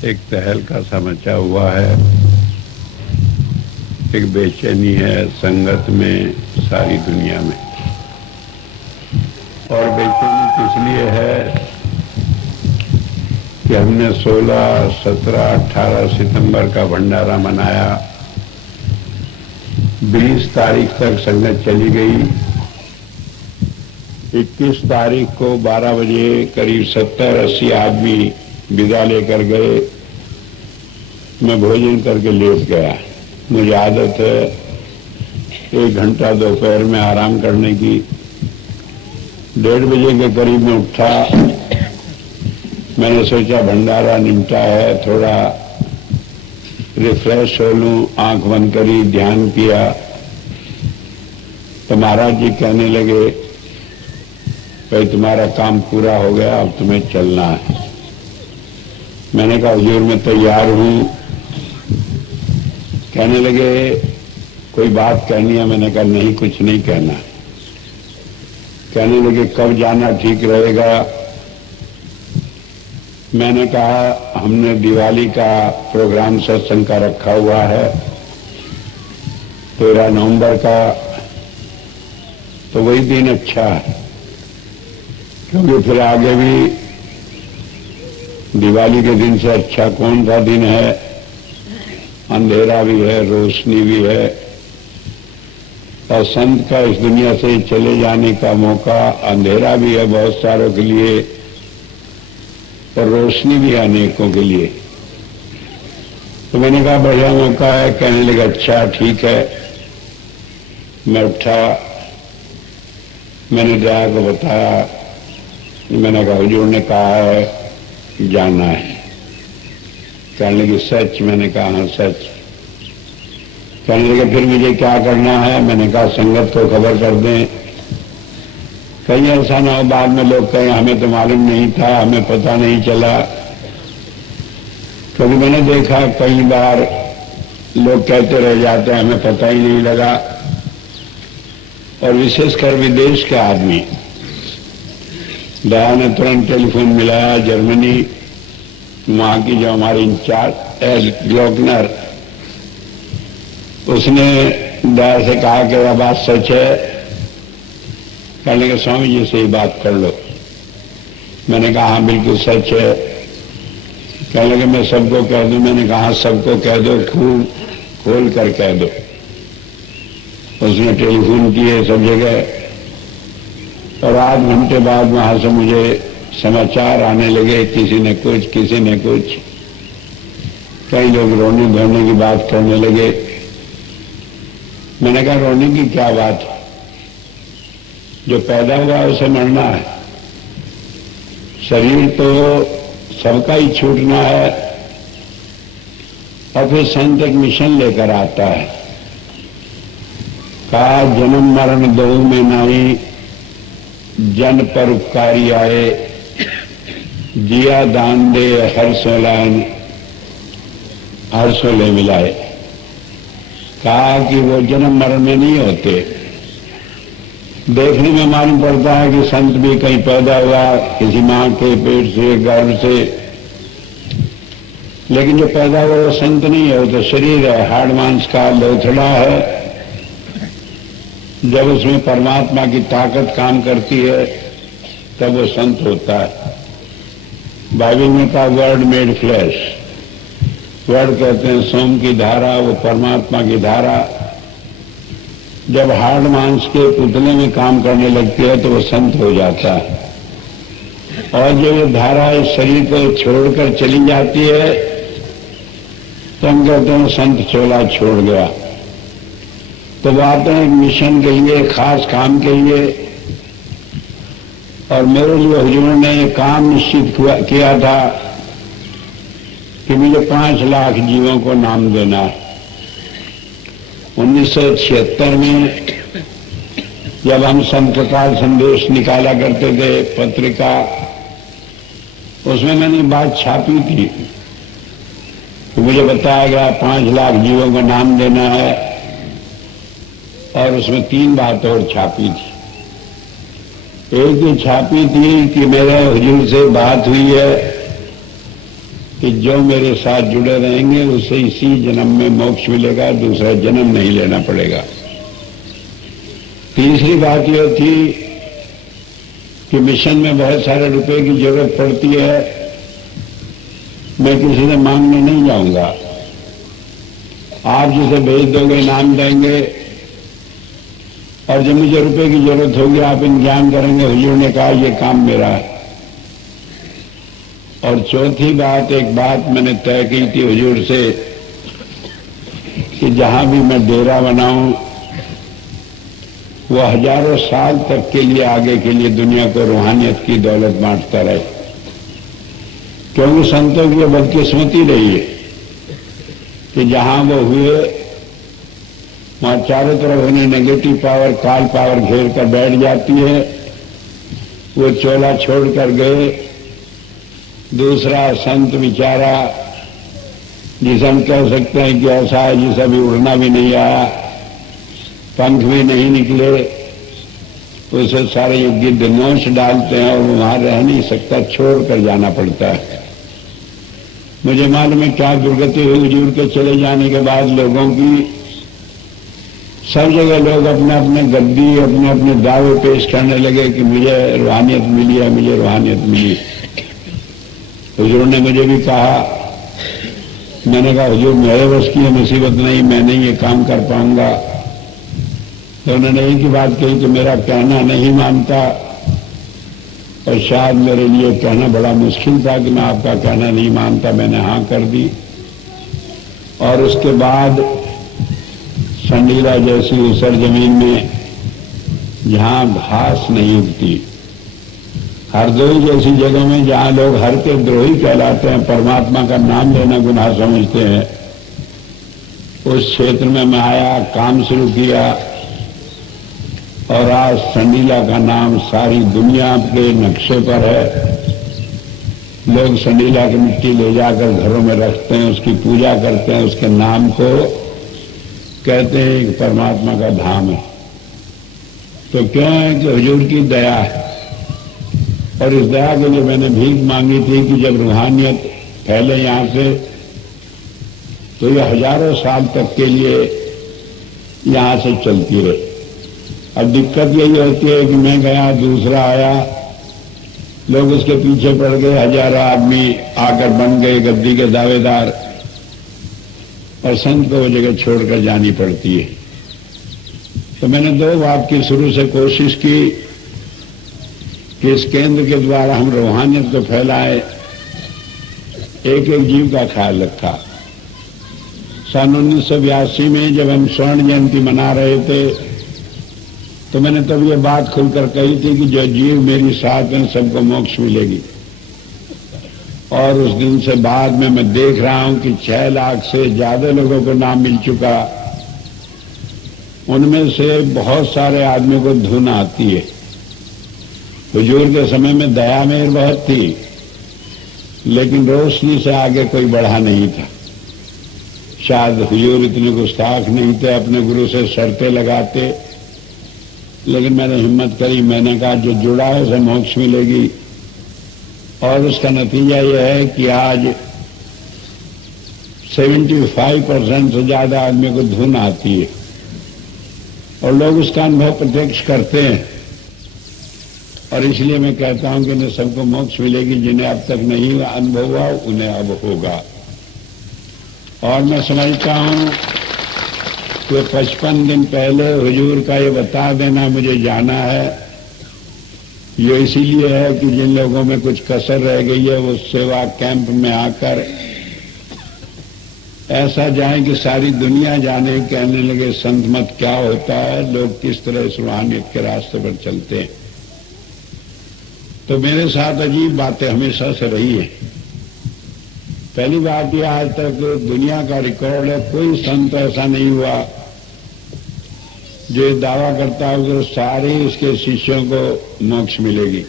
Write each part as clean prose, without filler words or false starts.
एक तहलका सा मचा हुआ है, एक बेचैनी है संगत में सारी दुनिया में। और बेचैनी किस लिए है कि हमने 16, 17, 18 सितंबर का भंडारा मनाया। 20 तारीख तक संगत चली गई। 21 तारीख को 12 बजे करीब 70-80 आदमी विदा लेकर गए। मैं भोजन करके लेट गया। मुझे आदत है 1 घंटा दोपहर में आराम करने की। 1:30 बजे के करीब में उठा। मैंने सोचा भंडारा निमटा है, थोड़ा रिफ्रेश हो लूं। आंख बंद करी, ध्यान किया तो महाराज जी कहने लगे, भाई तुम्हारा काम पूरा हो गया, अब तुम्हें चलना है। मैंने कहा हुजूर मैं तैयार हूं। कहने लगे कोई बात कहनी है? मैंने कहा नहीं, कुछ नहीं कहना। कहने लगे कब जाना ठीक रहेगा? मैंने कहा हमने दिवाली का प्रोग्राम सत्संग का रखा हुआ है 13 नवंबर का, तो वही दिन अच्छा है, क्योंकि फिर आगे भी दिवाली के दिन से अच्छा कौन सा दिन है? अंधेरा भी है, रोशनी भी है, और संत का इस दुनिया से चले जाने का मौका। अंधेरा भी है बहुत सारों के लिए और रोशनी भी है अनेकों के लिए। तो मैंने कहा बढ़िया मौका है। कहने लगा अच्छा ठीक है। मैं उठा, मैंने ड्राइवर को बताया, मैंने कहा हुजूर ने कहा है जाना है। कहने लगे सच? मैंने कहा हाँ सच। कहने लगे फिर मुझे क्या करना है? मैंने कहा संगत को खबर कर दें। कहीं ऐसा ना हो बाद में लोग कहें हमें तो मालूम नहीं था, हमें पता नहीं चला। क्योंकि मैंने देखा कई बार लोग कहते रह जाते हैं हमें पता ही नहीं लगा। और विशेषकर विदेश के आदमी, दया ने तुरंत टेलीफोन मिलाया। जर्मनी, वहां की जो हमारी इंचार्ज एल ग्लोकनर, उसने दया से कहा कि वह बात सच है। कहने के स्वामी जी से ही बात कर लो। मैंने कहा हाँ बिल्कुल सच है। कहने लगे मैं सबको कह दूं? मैंने कहा सबको कह दो, खूब खोल कर कह दो। उसने टेलीफोन किए सब जगह, और 8 घंटे बाद वहां से मुझे समाचार आने लगे, किसी ने कुछ, किसी ने कुछ। कई लोग रोने धोने की बात करने लगे। मैंने कहा रोने की क्या बात है? जो पैदा हुआ उसे मरना है। शरीर तो सबका ही छूटना है। और फिर संत एक मिशन लेकर आता है, कहा जन्म मरण दो में नहीं, जन पर उपकारी आए, जिया दान दे हर्षोलान, हर्षोले मिलाए। कहा कि वो जन्म मरण में नहीं होते। देखने में मालूम पड़ता है कि संत भी कहीं पैदा हुआ, किसी मां के पेट से, गर्भ से, लेकिन जो पैदा हुआ वो संत नहीं है, वो तो शरीर है, हाड़ मांस का लोथड़ा है। जब उसमें परमात्मा की ताकत काम करती है तब वो संत होता है। बाइबल में कहा वर्ड मेड फ्लैश। वर्ड कहते हैं सोम की धारा, वो परमात्मा की धारा जब हाड़ मांस के पुतले में काम करने लगती है तो वो संत हो जाता है। और जब ये धारा इस शरीर को छोड़कर चली जाती है तो हम कहते हैं संत चोला छोड़ गया। तो वो आते हैं मिशन के लिए, खास काम के लिए। और मेरे लिए हुजूर ने ये काम निश्चित किया था कि मुझे 5 लाख जीवों को नाम देना है। 1976 में जब हम संत प्रकाश संदेश निकाला करते थे पत्रिका, उसमें मैंने बात छापी थी कि मुझे बताया गया 5 लाख जीवों को नाम देना है। और उसमें 3 बात और छापी थी। एक ये छापी थी कि मेरे हुजूर से बात हुई है कि जो मेरे साथ जुड़े रहेंगे उसे इसी जन्म में मोक्ष मिलेगा, दूसरा जन्म नहीं लेना पड़ेगा। तीसरी बात यह थी कि मिशन में बहुत सारे रुपए की जरूरत पड़ती है, मैं किसी से मांगने नहीं जाऊंगा, आप जिसे भेज दोगे इनाम देंगे, और जब मुझे रुपए की जरूरत होगी आप इंतजाम करेंगे। हुजूर ने कहा ये काम मेरा है। और चौथी बात, एक बात मैंने तय की थी हुजूर से कि जहां भी मैं डेरा बनाऊं वो हजारों साल तक के लिए, आगे के लिए दुनिया को रूहानियत की दौलत बांटता रहे, क्योंकि संतों की बदकिस्मती रही है कि जहां वो हुए वहां चारों तरफ उन्हें नेगेटिव पावर, काल पावर घेर कर बैठ जाती है। वो चोला छोड़कर गए, दूसरा संत बेचारा जिसे हम कह सकते हैं कि ऐसा है जिसे अभी उड़ना भी नहीं आया, पंख भी नहीं निकले, उसे सारे गिद्ध नोच डालते हैं और वहां रह नहीं सकता, छोड़ कर जाना पड़ता है। मुझे मालूम है क्या दुर्गति हुई हुजूर के चले जाने के बाद लोगों की। सब जगह लोग अपने अपने गद्दी, अपने अपने दावे पेश करने लगे कि मुझे रूहानियत मिली है, मुझे रूहानियत मिली। हुजूर ने मुझे भी कहा, मैंने कहा हुजूर मेरे बस की ये मुसीबत नहीं, मैं नहीं ये काम कर पाऊंगा। तो उन्होंने एक ही बात कही कि मेरा कहना नहीं मानता, और शायद मेरे लिए कहना बड़ा मुश्किल था कि मैं आपका कहना नहीं मानता। मैंने हाँ कर दी। और उसके बाद संडीला जैसी ऊसर जमीन में जहां घास नहीं उगती, हरदोई जैसी जगह में जहां लोग हर के द्रोही कहलाते हैं, परमात्मा का नाम लेना गुनाह समझते हैं, उस क्षेत्र में मैं आया, काम शुरू किया, और आज संडीला का नाम सारी दुनिया के नक्शे पर है। लोग संडीला की मिट्टी ले जाकर घरों में रखते हैं, उसकी पूजा करते हैं, उसके नाम को कहते हैं कि परमात्मा का धाम है। तो क्यों है कि हुजूर की दया है, और इस दया के लिए मैंने भीख मांगी थी कि जब रूहानियत फैले यहां से तो ये हजारों साल तक के लिए यहां से चलती रहे। अब दिक्कत यही होती है कि मैं गया, दूसरा आया, लोग उसके पीछे पड़ गए, हजारों आदमी आकर बन गए गद्दी के दावेदार, और संत को वो जगह छोड़कर जानी पड़ती है। तो मैंने दो बात की शुरू से कोशिश की कि इस केंद्र के द्वारा हम रूहानियत को फैलाएं, एक एक जीव का ख्याल रखा। सन 1982 में जब हम स्वर्ण जयंती मना रहे थे तो मैंने तब ये बात खुलकर कही थी कि जो जीव मेरी साथ में सबको मोक्ष मिलेगी। और उस दिन से बाद में मैं देख रहा हूं कि 6 लाख से ज्यादा लोगों को नाम मिल चुका। उनमें से बहुत सारे आदमियों को धुन आती है। हुजूर के समय में दया मेहर बहुत थी, लेकिन रोशनी से आगे कोई बढ़ा नहीं था। शायद हुजूर इतने गुस्ताख नहीं थे, अपने गुरु से शर्तें लगाते, लेकिन मैंने हिम्मत करी। मैंने कहा जो जुड़ा है उसे मोक्ष मिलेगी। और उसका नतीजा यह है कि आज 75% से ज्यादा आदमी को धुन आती है, और लोग उसका अनुभव प्रत्यक्ष करते हैं। और इसलिए मैं कहता हूं कि इन्हें सबको मोक्ष मिलेगी। जिन्हें अब तक नहीं अनुभव हुआ उन्हें अब होगा। और मैं समझता हूं कि 55 दिन पहले हुजूर का ये बता देना मुझे जाना है, ये इसीलिए है कि जिन लोगों में कुछ कसर रह गई है वो सेवा कैंप में आकर ऐसा जाए कि सारी दुनिया जाने, कहने लगे संत मत क्या होता है, लोग किस तरह इस रूहानियत के रास्ते पर चलते हैं। तो मेरे साथ अजीब बातें हमेशा से रही है। पहली बात ये, आज तक दुनिया का रिकॉर्ड है, कोई संत ऐसा नहीं हुआ जो दावा करता है कि सारे उसके शिष्यों को मोक्ष मिलेगी।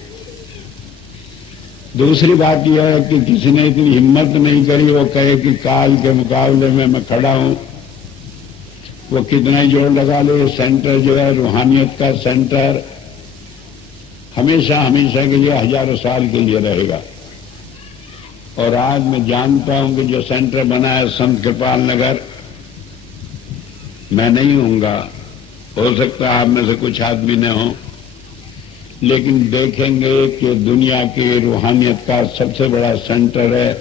दूसरी बात यह है कि किसी ने इतनी हिम्मत नहीं करी वो कहे कि काल के मुकाबले में मैं खड़ा हूं। वो कितना ही जोर लगा लो, सेंटर जो है रूहानियत का सेंटर हमेशा हमेशा के लिए, हजारों साल के लिए रहेगा। और आज मैं जानता हूं कि जो सेंटर बना है संत कृपाल नगर, मैं नहीं होऊंगा, हो सकता है आप में से कुछ आदमी न हो, लेकिन देखेंगे कि दुनिया की रूहानियत का सबसे बड़ा सेंटर है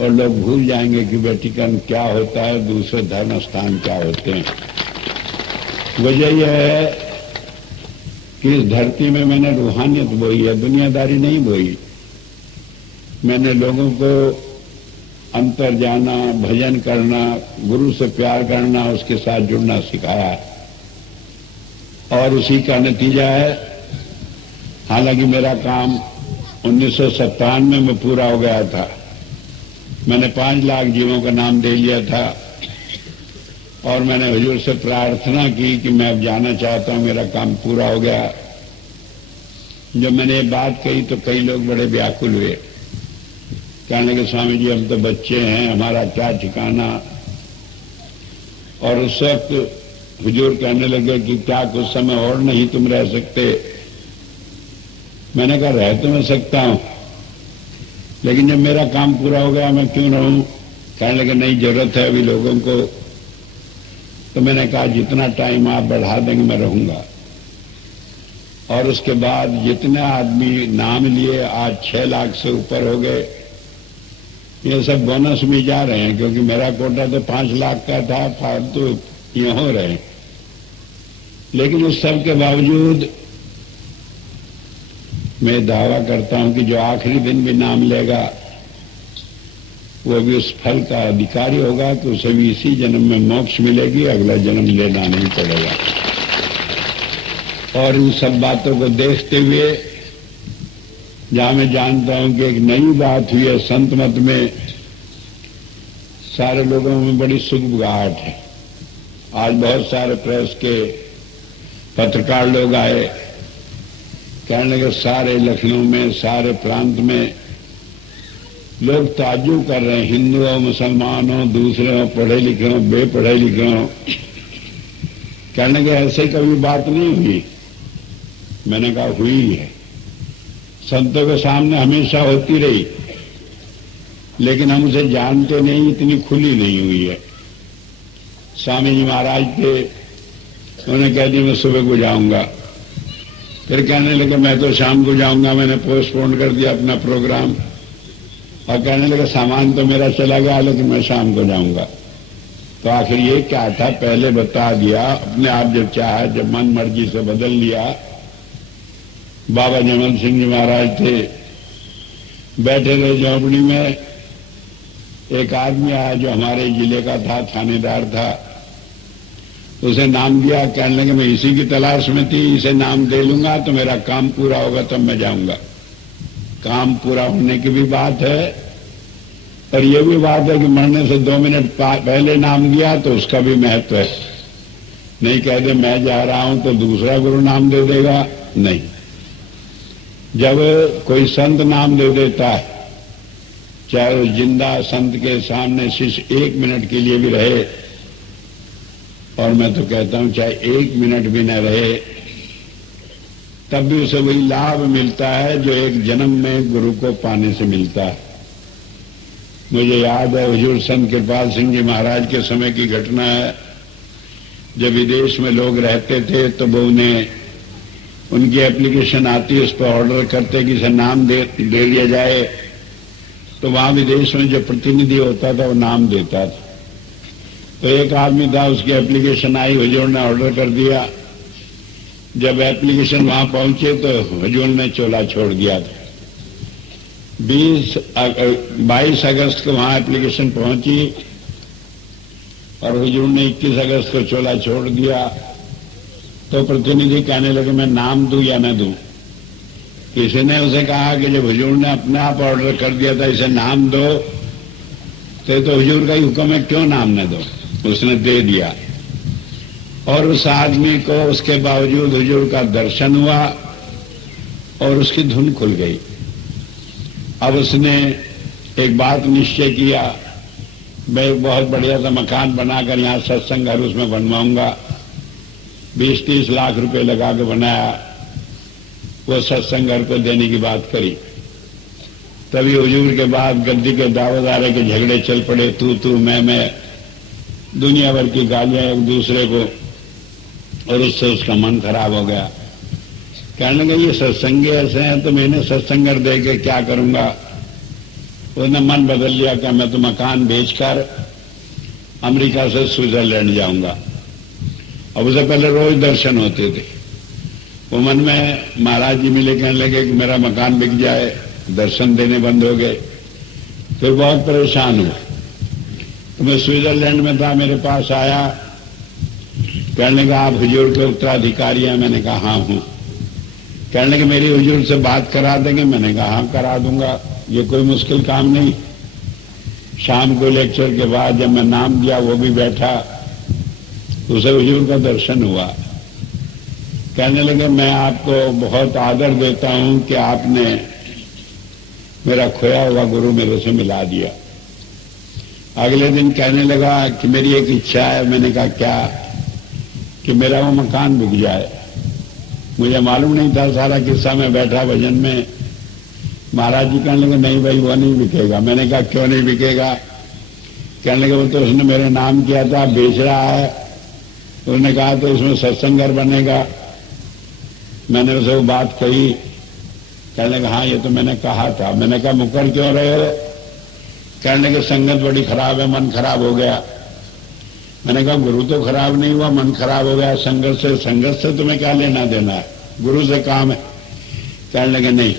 और लोग भूल जाएंगे कि वेटिकन क्या होता है, दूसरे धर्म स्थान क्या होते हैं। वजह यह है कि इस धरती में मैंने रूहानियत बोई है, दुनियादारी नहीं बोई। मैंने लोगों को अंतर जाना, भजन करना, गुरु से प्यार करना, उसके साथ जुड़ना सिखाया और उसी का नतीजा है। हालांकि मेरा काम 1997 में पूरा हो गया था, मैंने 5 लाख जीवों का नाम दे लिया था और मैंने हुजूर से प्रार्थना की कि मैं अब जाना चाहता हूं, मेरा काम पूरा हो गया। जब मैंने ये बात कही तो कई लोग बड़े व्याकुल हुए, कहने के स्वामी जी हम तो बच्चे हैं, हमारा क्या ठिकाना। और उस वक्त हुजूर कहने लगे कि क्या कुछ समय और नहीं तुम रह सकते। मैंने कहा रह तो मैं सकता हूं, लेकिन जब मेरा काम पूरा हो गया मैं क्यों रहूं। कहने लगे नहीं, जरूरत है अभी लोगों को। तो मैंने कहा जितना टाइम आप बढ़ा देंगे मैं रहूंगा। और उसके बाद जितने आदमी नाम लिए आज 6 लाख से ऊपर हो गए। ये सब बोनस में जा रहे हैं, क्योंकि मेरा कोटा तो 5 लाख का था, फालतू ये हो रहे। लेकिन उस सब के बावजूद मैं दावा करता हूं कि जो आखिरी दिन भी नाम लेगा वो भी उस फल का अधिकारी होगा, तो उसे भी इसी जन्म में मोक्ष मिलेगी, अगला जन्म लेना नहीं पड़ेगा। और इन सब बातों को देखते हुए जहां मैं जानता हूं कि एक नई बात हुई है संत मत में, सारे लोगों में बड़ी सुगबुगाहट है। आज बहुत सारे प्रेस के पत्रकार लोग आए, कहने लगे सारे लखनऊ में, सारे प्रांत में लोग ताज्जुब कर रहे हैं, हिंदू हो, मुसलमान हो, दूसरे हो, पढ़े लिखे हो, बेपढ़े लिखे हो। कहने लगे ऐसे कभी बात नहीं हुई। मैंने कहा हुई है, संतों के सामने हमेशा होती रही, लेकिन हम उसे जानते नहीं, इतनी खुली नहीं हुई है। स्वामी जी महाराज थे, उन्होंने कह दिया मैं सुबह को जाऊंगा, फिर कहने लगे मैं तो शाम को जाऊंगा। मैंने पोस्टपोन कर दिया अपना प्रोग्राम और कहने लगे सामान तो मेरा चला गया, लेकिन मैं शाम को जाऊंगा। तो आखिर ये क्या था, पहले बता दिया, अपने आप जब चाहा, जब मन मर्जी से बदल लिया। बाबा जमल सिंह जी महाराज थे, बैठे रहे झोपड़ी में। एक आदमी आया जो हमारे जिले का था, थानेदार था, उसे नाम दिया। कहने लगे मैं इसी की तलाश में थी, इसे नाम दे लूंगा तो मेरा काम पूरा होगा, तब मैं जाऊंगा। काम पूरा होने की भी बात है और ये भी बात है कि मरने से 2 मिनट पहले नाम दिया तो उसका भी महत्व है। नहीं कह दे मैं जा रहा हूं तो दूसरा गुरु नाम दे देगा, नहीं। जब कोई संत नाम दे देता है, चाहे उस जिंदा संत के सामने शिष्य 1 मिनट के लिए भी रहे, और मैं तो कहता हूं चाहे 1 मिनट भी न रहे, तब भी उसे वही लाभ मिलता है जो एक जन्म में गुरु को पाने से मिलता है। मुझे याद है हुजूर संत कृपाल सिंह जी महाराज के समय की घटना है। जब विदेश में लोग रहते थे तो वो उन्हें उनकी एप्लीकेशन आती, उस पर ऑर्डर करते कि इसे नाम दे लिया जाए, तो वहां विदेश में जो प्रतिनिधि होता था वो नाम देता था। तो एक आदमी था, उसकी एप्लीकेशन आई, हुजूर ने ऑर्डर कर दिया। जब एप्लीकेशन वहां पहुंचे तो हुजूर ने चोला छोड़ दिया था। 22 अगस्त को वहां एप्लीकेशन पहुंची और हुजूर ने 21 अगस्त को चोला छोड़ दिया। तो प्रतिनिधि कहने लगे मैं नाम दूं या न दूं। किसी ने उसे कहा कि जब हुजूर ने अपने आप ऑर्डर कर दिया था इसे नाम दो, तो हुजूर का ही हुक्म है, क्यों नाम न दो। उसने दे दिया और उस आदमी को उसके बावजूद हुजूर का दर्शन हुआ और उसकी धुन खुल गई। अब उसने एक बात निश्चय किया, मैं एक बहुत बढ़िया सा मकान बनाकर यहाँ सत्संग घर उसमें बनवाऊंगा। 20-30 लाख रुपए लगा के बनाया, वो सत्संग घर को देने की बात करी। तभी हुजूर के बाद गद्दी के दावेदारे के झगड़े चल पड़े, तू मैं, दुनिया भर की गालियां एक दूसरे को, और उससे उसका मन खराब हो गया। कहने लगे ये सत्संगी ऐसे हैं तो मैं इन्हें सत्संगर दे के क्या करूंगा। उसने मन बदल लिया कि मैं तो मकान बेचकर अमेरिका से स्विट्जरलैंड जाऊंगा। अब उसे पहले रोज दर्शन होते थे। वो मन में महाराज जी मिले, कहने लगे कि मेरा मकान बिक जाए, दर्शन देने बंद हो गए। फिर बहुत परेशान हुआ। तो मैं स्विट्जरलैंड में था, मेरे पास आया, कहने लगा आप हुजूर के उत्तराधिकारी हैं। मैंने कहा हाँ हूं। कहने लगे मेरी हुजूर से बात करा देंगे। मैंने कहा हाँ करा दूंगा, ये कोई मुश्किल काम नहीं। शाम को लेक्चर के बाद जब मैं नाम दिया, वो भी बैठा, उसे हुजूर का दर्शन हुआ। कहने लगे मैं आपको बहुत आदर देता हूं कि आपने मेरा खोया हुआ गुरु मेरे से मिला दिया। अगले दिन कहने लगा कि मेरी एक इच्छा है। मैंने कहा क्या? कि मेरा वो मकान बिक जाए। मुझे मालूम नहीं था सारा किस्सा, में बैठा भजन में। महाराज जी कहने लगे नहीं भाई वो नहीं बिकेगा। मैंने कहा क्यों नहीं बिकेगा? कहने लगे वो तो उसने मेरे नाम किया था, बेच रहा है। उसने कहा तो इसमें सत्संगर बनेगा। मैंने उसे वो बात कही। कहने लगा हाँ ये तो मैंने कहा था। मैंने कहा मुकर क्यों रहे हो? कहने लगे संगत बड़ी खराब है, मन खराब हो गया। मैंने कहा गुरु तो खराब नहीं हुआ, मन खराब हो गया। संगत से तुम्हें क्या लेना देना है, गुरु से काम है। कहने लगे नहीं।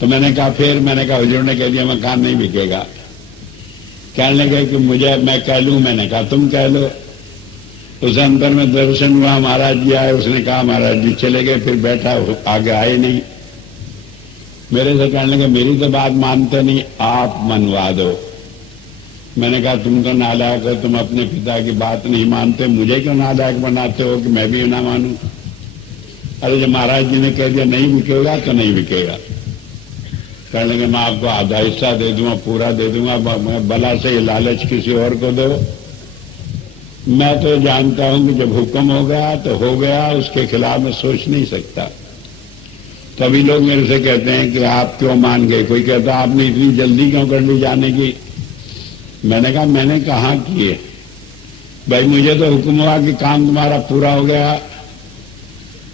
तो मैंने कहा फिर? मैंने कहा हुजूर ने कह दिया मकान नहीं बिकेगा। कहने लगे कि मुझे मैं कह लूं। मैंने कहा तुम कह लो। उस अंतर में दर्शन हुआ, महाराज जी आए। उसने कहा महाराज जी चले गए। फिर बैठा, आगे आए नहीं। मेरे से कहने लगे मेरी तो बात मानते नहीं, आप मनवा दो। मैंने कहा तुम तो नालायक हो, तुम अपने पिता की बात नहीं मानते, मुझे क्यों नालायक बनाते हो कि मैं भी ना मानूं? अरे जब महाराज जी ने कह दिया नहीं बिकेगा तो नहीं बिकेगा। कहने लगे मैं आपको आधा हिस्सा दे दूंगा, पूरा दे दूंगा, मैं भला से ये लालच किसी और को दो। मैं तो जानता हूं कि जब हुक्म हो गया तो हो गया, उसके खिलाफ मैं सोच नहीं सकता। तभी लोग मेरे से कहते हैं कि आप क्यों मान गए। कोई कहता आपने इतनी जल्दी क्यों कर ली जाने की? मैंने कहा मैंने कहाँ किए भाई, मुझे तो हुक्म हुआ कि काम तुम्हारा पूरा हो गया।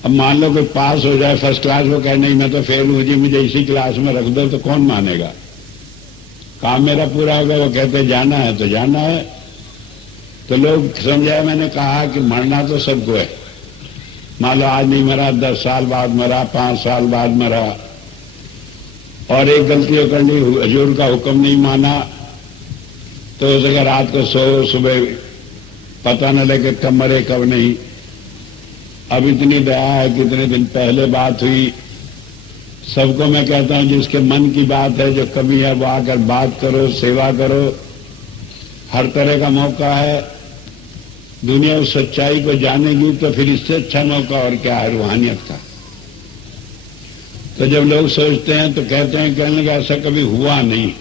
अब मान लो कोई पास हो जाए फर्स्ट क्लास, वो कहे नहीं मैं तो फेल हूं जी, मुझे इसी क्लास में रख दो, तो कौन मानेगा? काम मेरा पूरा हो गया। वो कहते जाना है तो जाना है। तो लोग समझाए, मैंने कहा कि मरना तो सबको है। मान लो आज नहीं मरा, 10 साल बाद मरा, 5 साल बाद मरा, और एक गलती कर ली, हुजूर का हुक्म नहीं माना, तो उस अगर रात को सो, सुबह पता न लगे कब मरे कब नहीं। अब इतनी दया है, कितने दिन पहले बात हुई। सबको मैं कहता हूं जिसके मन की बात है, जो कमी है, वो आकर बात करो, सेवा करो। हर तरह का मौका है। दुनिया उस सच्चाई को जानेगी तो फिर इससे अच्छा मौका और क्या है रूहानियत का। तो जब लोग सोचते हैं तो कहते हैं, कहने लगा ऐसा कभी हुआ नहीं।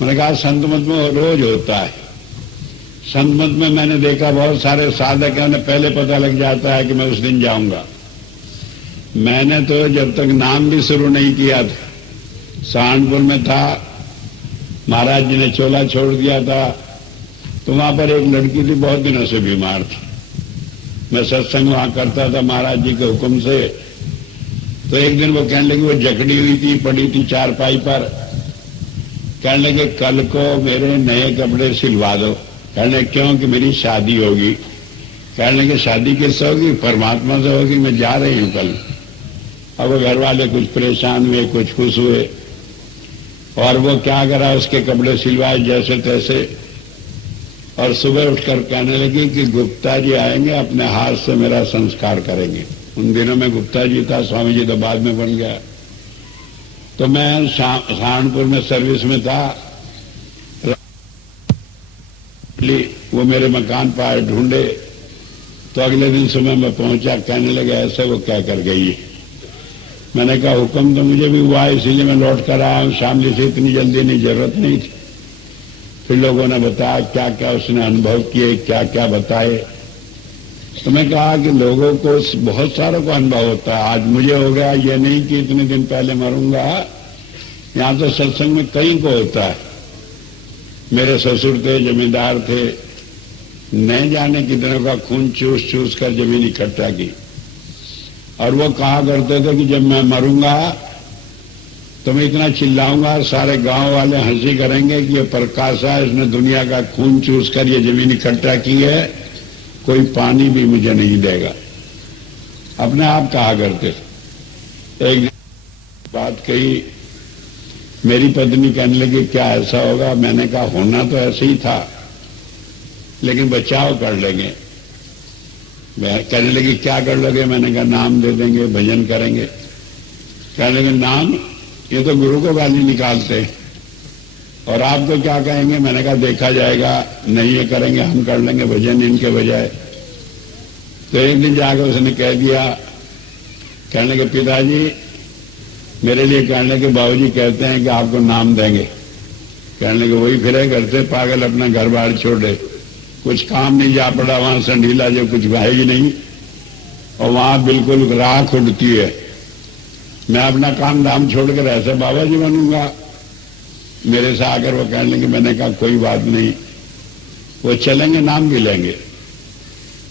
मैंने कहा संत मत में रोज होता है। संत मत में मैंने देखा बहुत सारे साधक हैं, उन्हें पहले पता लग जाता है कि मैं उस दिन जाऊंगा। मैंने तो जब तक नाम भी शुरू नहीं किया था, सहारनपुर में था, महाराज जी ने चोला छोड़ दिया था, तो वहां पर एक लड़की थी, बहुत दिनों से बीमार थी। मैं सत्संग वहां करता था महाराज जी के हुक्म से। तो एक दिन वो कहने लगी, वो जकड़ी हुई थी, पड़ी थी चारपाई पर। कहने लगे कल को मेरे नए कपड़े सिलवा दो। कहने क्यों? कि मेरी शादी होगी। कहने लगे शादी किससे होगी? परमात्मा से होगी, मैं जा रही हूं कल। अब वो घर वाले कुछ परेशान हुए, कुछ खुश हुए, और वो क्या करा, उसके कपड़े सिलवाए जैसे तैसे। और सुबह उठकर कहने लगी कि गुप्ता जी आएंगे, अपने हाथ से मेरा संस्कार करेंगे। उन दिनों में गुप्ता जी था, स्वामी जी तो बाद में बन गया। तो मैं सहारनपुर में सर्विस में था, वो मेरे मकान पर ढूंढे। तो अगले दिन सुबह मैं पहुंचा, कहने लगे ऐसे वो क्या कर गई। मैंने कहा हुक्म तो मुझे भी हुआ है, इसीलिए मैं लौट कर आया हूं। शामली से इतनी जल्दी नहीं, जरूरत नहीं थी। फिर लोगों ने बताया क्या क्या उसने अनुभव किए, क्या क्या बताए। तो मैं कहा कि लोगों को बहुत सारों को अनुभव होता है। आज मुझे हो गया, ये नहीं कि इतने दिन पहले मरूंगा, यहां तो सत्संग में कई को होता है। मेरे ससुर थे, जमींदार थे, नहीं जाने कितनों का खून चूस चूस कर जमीन इकट्ठा की, और वो कहा करते थे कि जब मैं मरूंगा तो मैं इतना चिल्लाऊंगा, सारे गांव वाले हंसी करेंगे कि ये प्रकाशा, इसने दुनिया का खून चूस कर ये जमीन इकट्ठा की है, कोई पानी भी मुझे नहीं देगा। अपने आप कहा करते। एक बात कही, मेरी पत्नी कहने लगी क्या ऐसा होगा? मैंने कहा होना तो ऐसे ही था, लेकिन बचाव कर लेंगे। कहने लगी क्या कर लोगे? मैंने कहा नाम दे देंगे, भजन करेंगे। कहने लगे नाम, ये तो गुरु को गाली निकालते, और आपको क्या कहेंगे? मैंने कहा देखा जाएगा, नहीं ये करेंगे, हम कर लेंगे भजन इनके बजाय। तो एक दिन जाकर उसने कह दिया, कहने के पिताजी मेरे लिए, कहने के बाबूजी कहते हैं कि आपको नाम देंगे। कहने के वही फिरे करते पागल, अपना घर बार छोड़े, कुछ काम नहीं, जा पड़ा वहां संडीला, जो कुछ है ही नहीं, और वहां बिल्कुल राख उड़ती है। मैं अपना काम धाम छोड़कर ऐसे बाबा जी बनूंगा? मेरे से आकर वो कहने लगे, मैंने कहा कोई बात नहीं, वो चलेंगे, नाम भी लेंगे।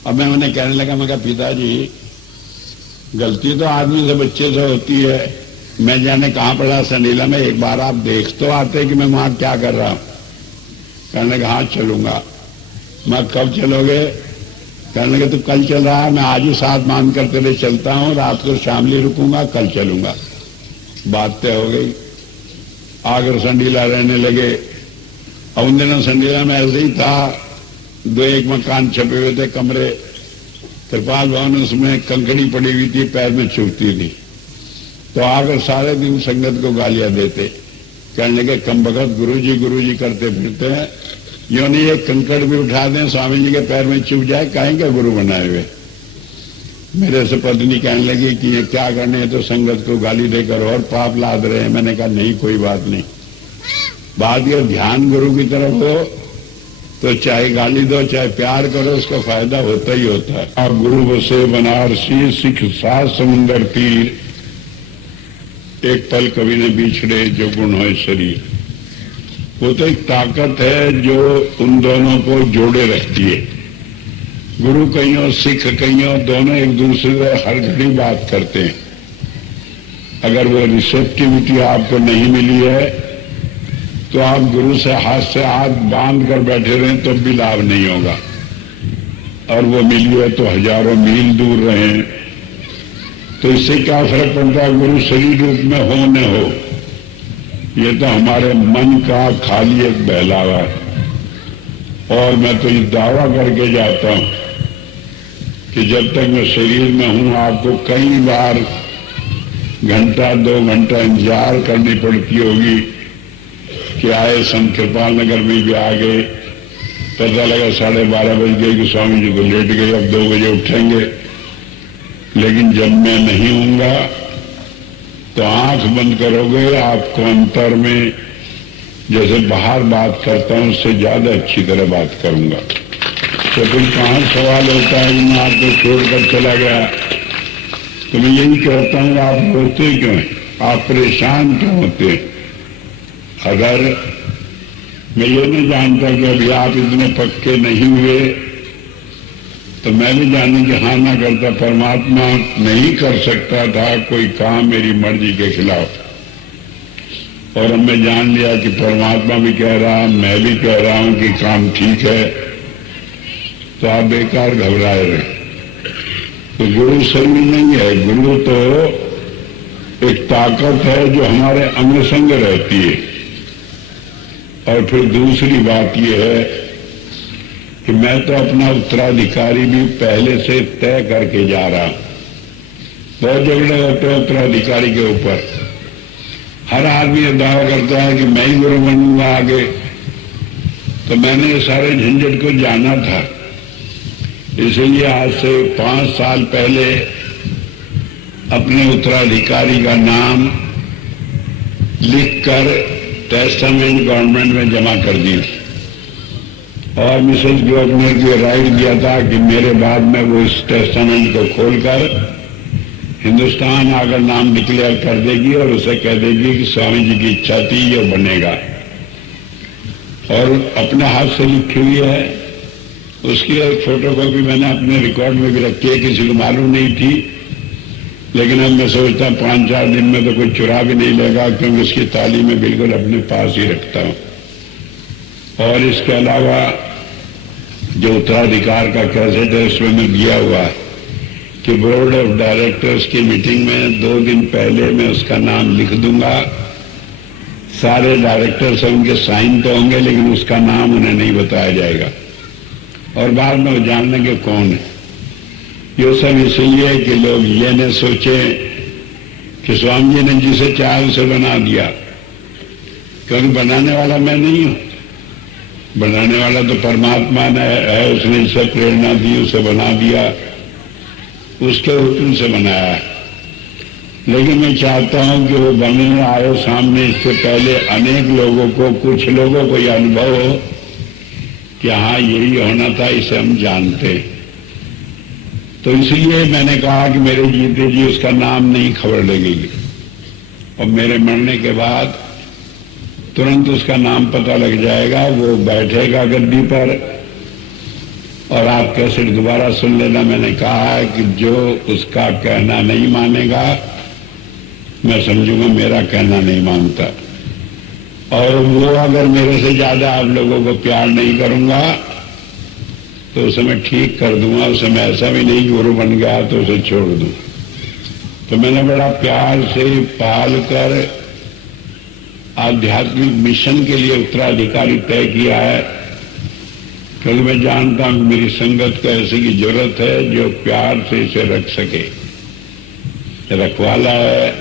अब मैं उन्हें कहने लगा, मैं कहा पिताजी गलती तो आदमी से, बच्चे से होती है, मैं जाने कहां पड़ा संडीला में, एक बार आप देख तो आते कि मैं वहां क्या कर रहा हूं। कहने लगा हाँ चलूंगा। मैं कब चलोगे? कहने लगे तो कल चल रहा है, मैं आज ही साथ मान कर तेरे चलता हूं, रात को शामली रुकूंगा, कल चलूंगा। बात तय हो गई। आकर संडीला रहने लगे। और उन दिनों संडीला में ऐसे ही था, दो एक मकान छपे हुए थे, कमरे, त्रिपाल भवन, उसमें कंकड़ी पड़ी हुई थी, पैर में चुभती थी। तो आकर सारे दिन संगत को गालियां देते, कहने लगे कम बखत गुरुजी करते फिरते हैं, यो नहीं एक कंकड़ भी उठा दें स्वामी जी के पैर में चुभ जाए, कहेंगे गुरु बनाए हुए। मेरे से पत्नी कहने लगी कि ये क्या करने, तो संगत को गाली देकर और पाप लाद रहे हैं। मैंने कहा नहीं कोई बात नहीं, बात ये ध्यान गुरु की तरफ हो तो चाहे गाली दो चाहे प्यार करो, उसका फायदा होता ही होता है। आप गुरु बसे बनारसी, सिख सात समुंदर तीर, एक पल कभी न बिछड़े जो गुण हो शरीर। वो तो एक ताकत है जो उन दोनों को जोड़े रखती है। गुरु कईयों, सिख कईयों, दोनों एक दूसरे से हर घड़ी बात करते हैं। अगर वो रिसेप्टिविटी आपको नहीं मिली है तो आप गुरु से हाथ बांध कर बैठे रहें तो भी लाभ नहीं होगा, और वो मिली है तो हजारों मील दूर रहें। तो इससे क्या फर्क पड़ता है गुरु शरीर रूप में हो न हो? ये तो हमारे मन का खाली एक बहलावा है। और मैं तो ये दावा करके जाता हूं कि जब तक मैं शरीर में हूं, आपको कई बार घंटा 2 घंटा इंतजार करनी पड़ती होगी कि आए संत कृपाल नगर में भी आ गए, पता लगा 12:30 बज गए कि स्वामी जी को लेट गए, अब 2 बजे उठेंगे। लेकिन जब मैं नहीं हूंगा तो आंख बंद करोगे, आपको अंतर में जैसे बाहर बात करता हूं उससे ज्यादा अच्छी तरह बात करूंगा। तो फिर कहां सवाल होता है कि मैं आपको छोड़कर चला गया? तो मैं यही कहता हूं, आप रोते क्यों हैं? आप परेशान क्यों होते हैं? अगर मैं ये नहीं जानता कि अभी आप इतने पक्के नहीं हुए तो मैं भी जानने की हाँ ना करता। परमात्मा नहीं कर सकता था कोई काम मेरी मर्जी के खिलाफ, और अब मैं जान लिया कि परमात्मा भी कह रहा, मैं भी कह रहा हूं कि काम ठीक है, तो आप बेकार घबराए रहे। तो गुरु शरीर नहीं है, गुरु तो एक ताकत है जो हमारे अंग संग रहती है। और फिर दूसरी बात यह है कि मैं तो अपना उत्तराधिकारी भी पहले से तय करके जा रहा हूं। बहुत झगड़े होते हैं उत्तराधिकारी के ऊपर। हर आदमी ये दावा करता है कि मैं ही गुरु बनूंगा आगे। तो मैंने ये सारे झंझट को जाना था, इसलिए आज से 5 साल पहले अपने उत्तराधिकारी का नाम लिखकर टेस्टामेंट गवर्नमेंट में जमा कर दिया, और मिसेस गवर्नर को राइट दिया था कि मेरे बाद में वो इस टेस्टामेंट को खोलकर हिंदुस्तान अगर नाम डिक्लेयर कर देगी और उसे कह देगी कि स्वामी जी की इच्छा थी ये बनेगा, और अपने हाथ से लिखी हुई है, उसकी एक फोटोकॉपी मैंने अपने रिकॉर्ड में भी रखी है, किसी को मालूम नहीं थी, लेकिन अब मैं सोचता हूँ 5-4 दिन में तो कोई चुरा भी नहीं लेगा, क्योंकि उसकी ताली मैं बिल्कुल अपने पास ही रखता हूँ। और इसके अलावा जो उत्तराधिकार का कैसेट है उसमें मैं दिया हुआ है कि बोर्ड ऑफ डायरेक्टर्स की मीटिंग में 2 दिन पहले मैं उसका नाम लिख दूंगा। सारे डायरेक्टर्स उनके साइन तो होंगे, लेकिन उसका नाम उन्हें नहीं बताया जाएगा, और बाद में वो जान लेंगे कौन है। ये सब इसलिए कि लोग ये न सोचे कि स्वामी जी ने जिसे चाहा उसे बना दिया, क्योंकि बनाने वाला मैं नहीं हूं, बनाने वाला तो परमात्मा ने है, उसने इसे प्रेरणा दी, उसे बना दिया, उसके हुक्म से बनाया है। लेकिन मैं चाहता हूं कि वो बनने आए सामने, इससे पहले अनेक लोगों को, कुछ लोगों को यह अनुभव हो कि हाँ यही होना था, इसे हम जानते हैं। तो इसलिए मैंने कहा कि मेरे जीते जी उसका नाम नहीं खबर लगेगी, और मेरे मरने के बाद तुरंत उसका नाम पता लग जाएगा, वो बैठेगा गद्दी पर, और आप कैसेट दोबारा सुन लेना। मैंने कहा है कि जो उसका कहना नहीं मानेगा, मैं समझूंगा मेरा कहना नहीं मानता, और वो अगर मेरे से ज्यादा आप लोगों को प्यार नहीं करूंगा तो उसे मैं ठीक कर दूंगा, उसे मैं ऐसा भी नहीं गुरु बन गया तो उसे छोड़ दूं। तो मैंने बड़ा प्यार से पाल कर आध्यात्मिक मिशन के लिए उत्तराधिकारी तय किया है, क्योंकि मैं जानता हूं मेरी संगत को ऐसी की जरूरत है जो प्यार से इसे रख सके। रखवाला है,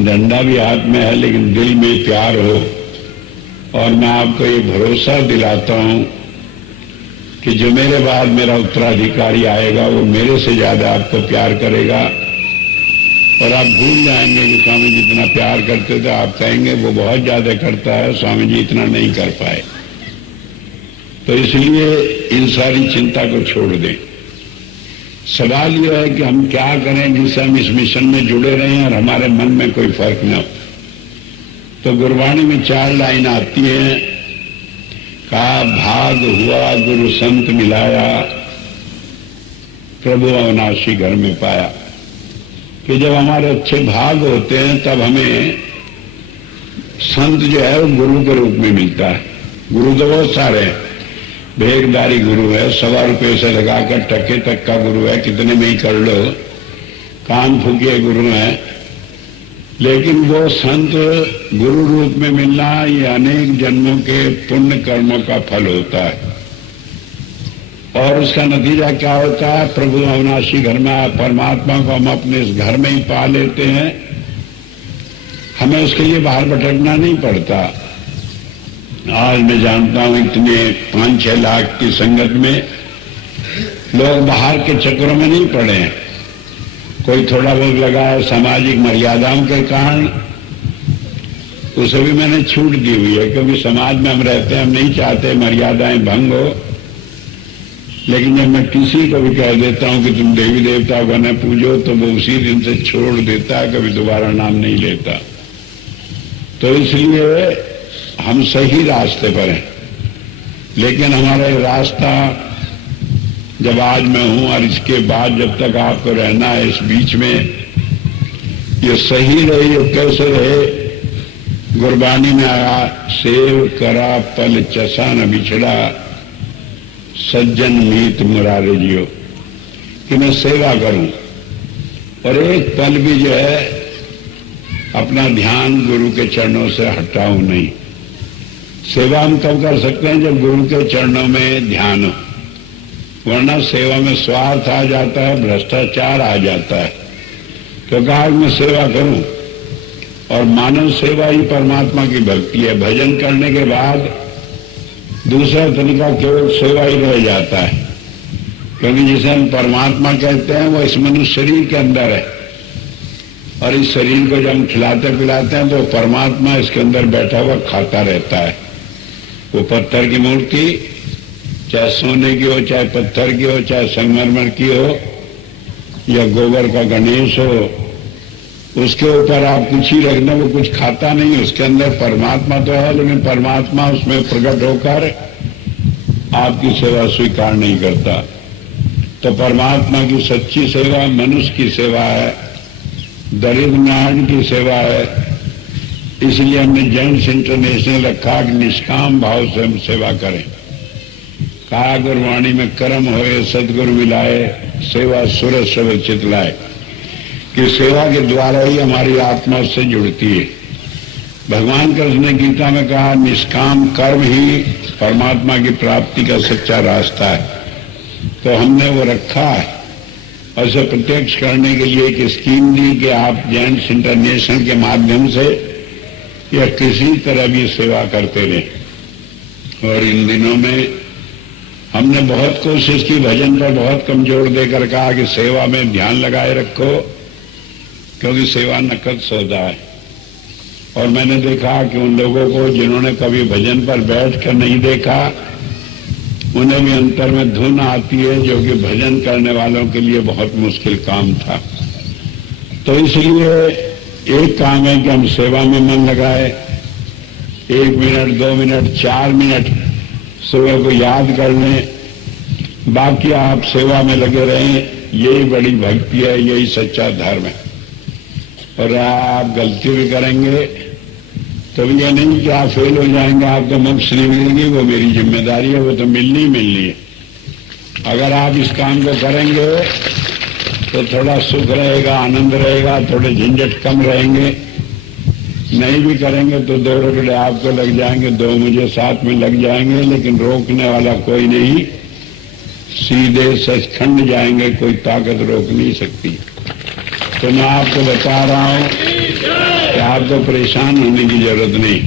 डंडा भी हाथ में है, लेकिन दिल में प्यार हो। और मैं आपको ये भरोसा दिलाता हूं कि जो मेरे बाद मेरा उत्तराधिकारी आएगा वो मेरे से ज्यादा आपको प्यार करेगा, और आप भूल जाएंगे कि स्वामी जी इतना प्यार करते थे, आप कहेंगे वो बहुत ज्यादा करता है, स्वामी जी इतना नहीं कर पाए। तो इसलिए इन सारी चिंता को छोड़ दें। सवाल यह है कि हम क्या करें जिससे हम इस मिशन में जुड़े रहें और हमारे मन में कोई फर्क न हो। तो गुरबाणी में 4 लाइन आती हैं, कहा भाग हुआ गुरु संत मिलाया, प्रभु अविनाशी घर में पाया। कि जब हमारे अच्छे भाग होते हैं तब हमें संत जो है वो गुरु के रूप में मिलता है। गुरु तो बहुत सारे हैं, भेगदारी गुरु है, 1.25 रुपये से लगाकर टके तक का गुरु है, कितने में ही कर लो, कान फूके गुरु है। लेकिन वो संत गुरु रूप में मिलना ये अनेक जन्मों के पुण्य कर्मों का फल होता है, और उसका नतीजा क्या होता है, प्रभु अविनाशी घर में परमात्मा को हम अपने इस घर में ही पा लेते हैं। हमें उसके लिए बाहर भटकना नहीं पड़ता। आज मैं जानता हूं इतने 5-6 लाख की संगत में लोग बाहर के चक्रों में नहीं पड़े हैं। कोई थोड़ा बहुत लगा है सामाजिक मर्यादाओं के कारण, उसे भी मैंने छूट दी हुई है, क्योंकि समाज में हम रहते हैं, हम नहीं चाहते मर्यादाएं भंग हो। लेकिन जब मैं किसी को भी कह देता हूं कि तुम देवी देवताओं का न पूजो, तो वो उसी दिन से छोड़ देता है, कभी दोबारा नाम नहीं लेता। तो इसलिए हम सही रास्ते पर हैं, लेकिन हमारा रास्ता जब आज मैं हूं और इसके बाद जब तक आपको रहना है, इस बीच में ये सही रहे, ये कैसे रहे। गुरबानी में आया, सेव करा पल चसा न बिछड़ा, सज्जन मीत मुरारे जियो, कि मैं सेवा करूं और एक पल भी जो है अपना ध्यान गुरु के चरणों से हटाऊं नहीं। सेवा हम तब कर सकते हैं जब गुरु के चरणों में ध्यान हो, वरना सेवा में स्वार्थ आ जाता है, भ्रष्टाचार आ जाता है। क्योंकि आज मैं सेवा करूं, और मानव सेवा ही परमात्मा की भक्ति है। भजन करने के बाद दूसरा तरीका केवल सेवा ही रह जाता है, क्योंकि जिसे हम परमात्मा कहते हैं वो इस मनुष्य शरीर के अंदर है, और इस शरीर को जब हम खिलाते पिलाते हैं तो परमात्मा इसके अंदर बैठा हुआ खाता रहता है। वो पत्थर की मूर्ति चाहे सोने की हो, चाहे पत्थर की हो, चाहे संगमरमर की हो, या गोबर का गणेश हो, उसके ऊपर आप कुछ ही रखना, वो कुछ खाता नहीं, उसके अंदर परमात्मा तो है, लेकिन परमात्मा उसमें प्रकट होकर आपकी सेवा स्वीकार नहीं करता। तो परमात्मा की सच्ची सेवा मनुष्य की सेवा है, दरिद्र नारायण की सेवा है। इसलिए हमने जेंट्स इंटरनेशनल रखा कि निष्काम भाव से हम सेवा करें। कहा गुरवाणी में कर्म होए सदगुरु मिलाए, सेवा सूरज सब चितलाए, कि सेवा के द्वारा ही हमारी आत्मा उससे जुड़ती है। भगवान कृष्ण ने गीता में कहा निष्काम कर्म ही परमात्मा की प्राप्ति का सच्चा रास्ता है। तो हमने वो रखा है और उसे प्रत्यक्ष करने के लिए एक स्कीम दी कि आप जेंट्स इंटरनेशनल के माध्यम से या किसी तरह भी सेवा करते रहें। और इन दिनों में हमने बहुत कोशिश की, भजन पर बहुत कम जोर देकर कहा कि सेवा में ध्यान लगाए रखो, क्योंकि सेवा नकद सौदा है। और मैंने देखा कि उन लोगों को जिन्होंने कभी भजन पर बैठ कर नहीं देखा, उन्हें भी अंतर में धुन आती है, जो कि भजन करने वालों के लिए बहुत मुश्किल काम था। तो इसलिए एक काम है कि हम सेवा में मन लगाए, 1 मिनट 2 मिनट 4 मिनट सुबह को याद कर लें, बाकी आप सेवा में लगे रहें। यही बड़ी भक्ति है, यही सच्चा धर्म है। और आप गलती भी करेंगे तो भी ये नहीं कि आप फेल हो जाएंगे, आपको मोक्ष नहीं मिलेगी, वो मेरी जिम्मेदारी है, वो तो मिलनी ही मिलनी है। अगर आप इस काम को करेंगे तो थोड़ा सुख रहेगा, आनंद रहेगा, थोड़े झंझट कम रहेंगे। नहीं भी करेंगे तो 2 रुपये आपको लग जाएंगे, 2 मुझे साथ में लग जाएंगे, लेकिन रोकने वाला कोई नहीं, सीधे सचखंड जाएंगे, कोई ताकत रोक नहीं सकती। तो मैं आपको बता रहा हूं कि आपको परेशान होने की जरूरत नहीं।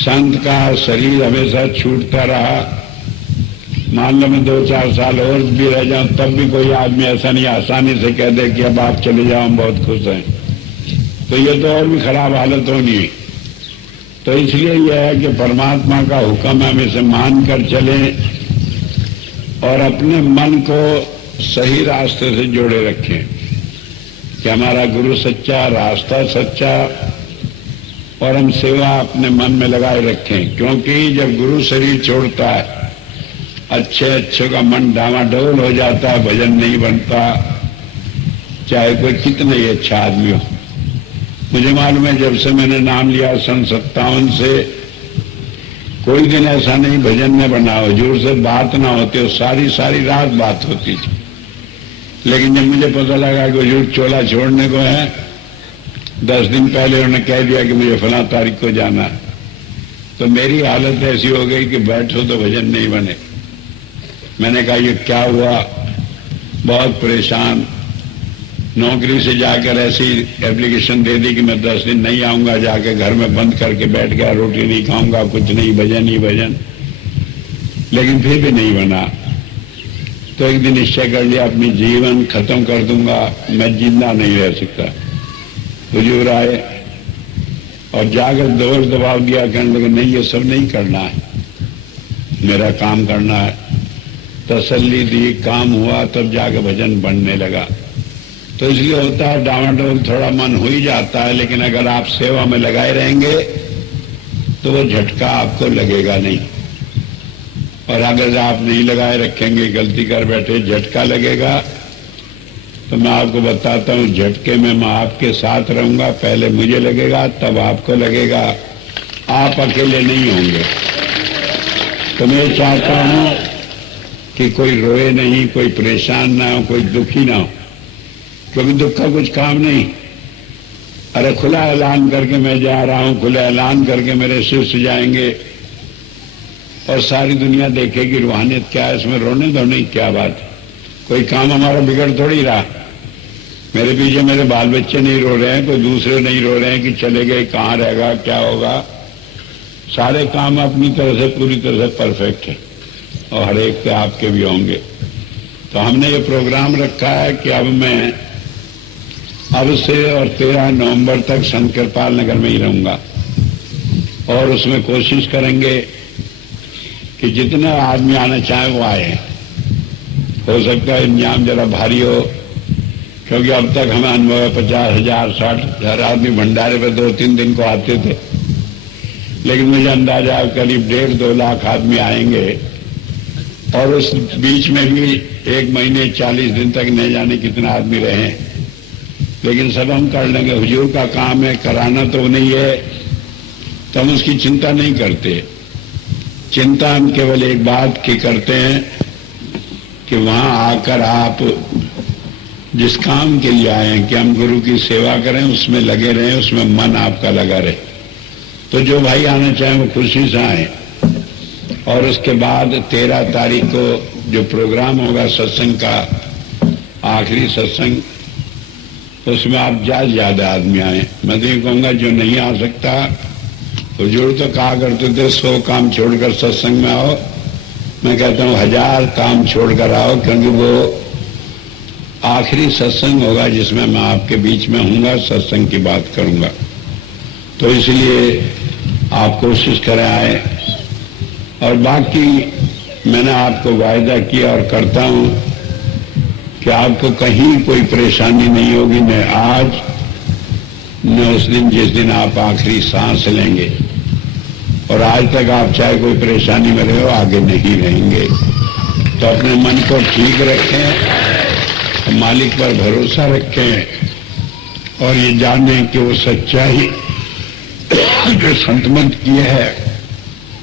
संत का शरीर हमेशा छूटता रहा, मान लो मैं 2-4 साल और भी रह जाऊं, तब भी कोई आदमी ऐसा नहीं आसानी से कह दे कि अब आप चले जाओ, हम बहुत खुश हैं। तो ये तो और भी खराब हालत होनी है। तो इसलिए यह है कि परमात्मा का हुक्म है, हम इसे मान कर चलें और अपने मन को सही रास्ते से जोड़े रखें कि हमारा गुरु सच्चा, रास्ता सच्चा, और हम सेवा अपने मन में लगाए रखें। क्योंकि जब गुरु शरीर छोड़ता है, अच्छे का मन डामाडोल हो जाता है, भजन नहीं बनता, चाहे कोई कितना ही अच्छा आदमी हो। मुझे मालूम है जब से मैंने नाम लिया सन 57 से, कोई दिन ऐसा नहीं भजन में बना, हुजूर से बात ना होती हो, सारी रात बात होती थी। लेकिन जब मुझे पता लगा कि हुजूर चोला छोड़ने को है, 10 दिन पहले उन्होंने कह दिया कि मुझे फलां तारीख को जाना है, तो मेरी हालत ऐसी हो गई कि बैठो तो भजन नहीं बने। मैंने कहा ये क्या हुआ, बहुत परेशान। नौकरी से जाकर ऐसी एप्लीकेशन दे दी कि मैं 10 दिन नहीं आऊंगा, जाके घर में बंद करके बैठ गया, रोटी नहीं खाऊंगा, कुछ नहीं, भजन ही भजन। लेकिन फिर भी नहीं बना। तो एक दिन निश्चय कर लिया, अपनी जीवन खत्म कर दूंगा, मैं जिंदा नहीं रह सकता। हुजूर आए और जाकर जोर दबाव दिया, कहने लगे नहीं ये सब नहीं करना है, मेरा काम करना है। तसल्ली दी, काम हुआ, तब जाके भजन बनने लगा। तो इसलिए होता है डामाडोल, थोड़ा मन हो ही जाता है, लेकिन अगर आप सेवा में लगाए रहेंगे तो वो झटका आपको लगेगा नहीं। और अगर आप नहीं लगाए रखेंगे, गलती कर बैठे, झटका लगेगा। तो मैं आपको बताता हूं, झटके में मैं आपके साथ रहूंगा, पहले मुझे लगेगा तब आपको लगेगा, आप अकेले नहीं होंगे। तो मैं चाहता हूं कि कोई रोए नहीं, कोई परेशान ना हो, कोई दुखी ना हो, क्योंकि दुख का कुछ काम नहीं। अरे खुला ऐलान करके मैं जा रहा हूं, खुला ऐलान करके मेरे शिष्य जाएंगे और सारी दुनिया देखेगी रूहानियत क्या है, इसमें रोने धोने की क्या बात। कोई काम हमारा बिगड़ थोड़ी रहा। मेरे पीछे मेरे बाल बच्चे नहीं रो रहे हैं, कोई दूसरे नहीं रो रहे हैं कि चले गए, कहाँ रहेगा, क्या होगा। सारे काम अपनी तरह से पूरी तरह से परफेक्ट है और हर एक के आपके भी होंगे। तो हमने ये प्रोग्राम रखा है कि अब से और 13 नवंबर तक संत कृपाल नगर में ही रहूंगा और उसमें कोशिश करेंगे कि जितने आदमी आना चाहे वो आए। हो सकता है इंतजाम जरा भारी हो, क्योंकि अब तक हमें अनुभव 50,000 60,000 आदमी भंडारे पे 2-3 दिन को आते थे, लेकिन मुझे अंदाजा करीब 1.5-2 लाख आदमी आएंगे और उस बीच में भी 1 महीने 40 दिन तक नहीं जाने कितना आदमी रहे, लेकिन सब हम कर लेंगे। हुजूर का काम है, कराना तो नहीं है, तो हम उसकी चिंता नहीं करते। चिंता हम केवल एक बात की करते हैं कि वहां आकर आप जिस काम के लिए आए हैं कि हम गुरु की सेवा करें, उसमें लगे रहें, उसमें मन आपका लगा रहे। तो जो भाई आना चाहें वो खुशी से आए। और उसके बाद 13 तारीख को जो प्रोग्राम होगा सत्संग का, आखिरी सत्संग, उसमें आप ज्यादा आदमी आए। मैं तो ये कहूँगा जो नहीं आ सकता, हुजूर तो कहा करते थे 100 काम छोड़कर सत्संग में आओ, मैं कहता हूँ 1000 काम छोड़कर आओ, क्योंकि वो आखिरी सत्संग होगा जिसमें मैं आपके बीच में हूँगा, सत्संग की बात करूँगा। तो इसलिए आप कोशिश करें आए। और बाकी मैंने आपको वायदा किया और करता हूँ कि आपको कहीं कोई परेशानी नहीं होगी, न आज न उस दिन जिस दिन आप आखिरी सांस लेंगे। और आज तक आप चाहे कोई परेशानी में रहे हो, आगे नहीं रहेंगे। तो अपने मन को ठीक रखें, मालिक पर भरोसा रखें और ये जानें कि वो सच्चाई जो संतमत की है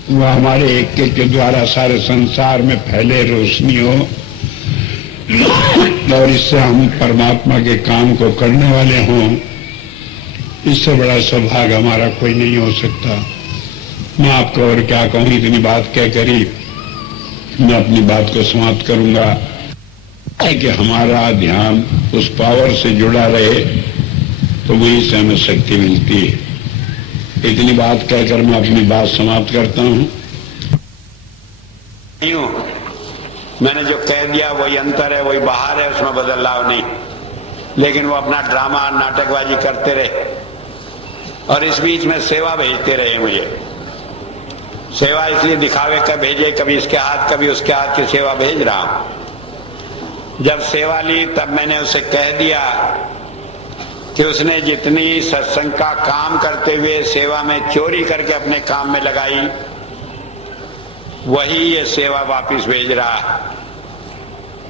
वो हमारे एक के द्वारा सारे संसार में फैले, रोशनी हो और इससे हम परमात्मा के काम को करने वाले हों। इससे बड़ा सौभाग्य हमारा कोई नहीं हो सकता। मैं आपको और क्या कहूँ, इतनी बात कह करी मैं अपनी बात को समाप्त करूंगा कि हमारा ध्यान उस पावर से जुड़ा रहे, तो वहीं से हमें शक्ति मिलती है। इतनी बात कहकर मैं अपनी बात समाप्त करता हूँ। मैंने जो कह दिया वही अंतर है, वही बाहर है, उसमें बदलाव नहीं। लेकिन वो अपना ड्रामा नाटकबाजी करते रहे और इस बीच में सेवा भेजते रहे मुझे। सेवा इसलिए दिखावे का भेजे, कभी इसके हाथ कभी उसके हाथ की सेवा भेज रहा हूं। जब सेवा ली तब मैंने उसे कह दिया कि उसने जितनी सत्संग का काम करते हुए सेवा में चोरी करके अपने काम में लगाई, वही ये सेवा वापिस भेज रहा है।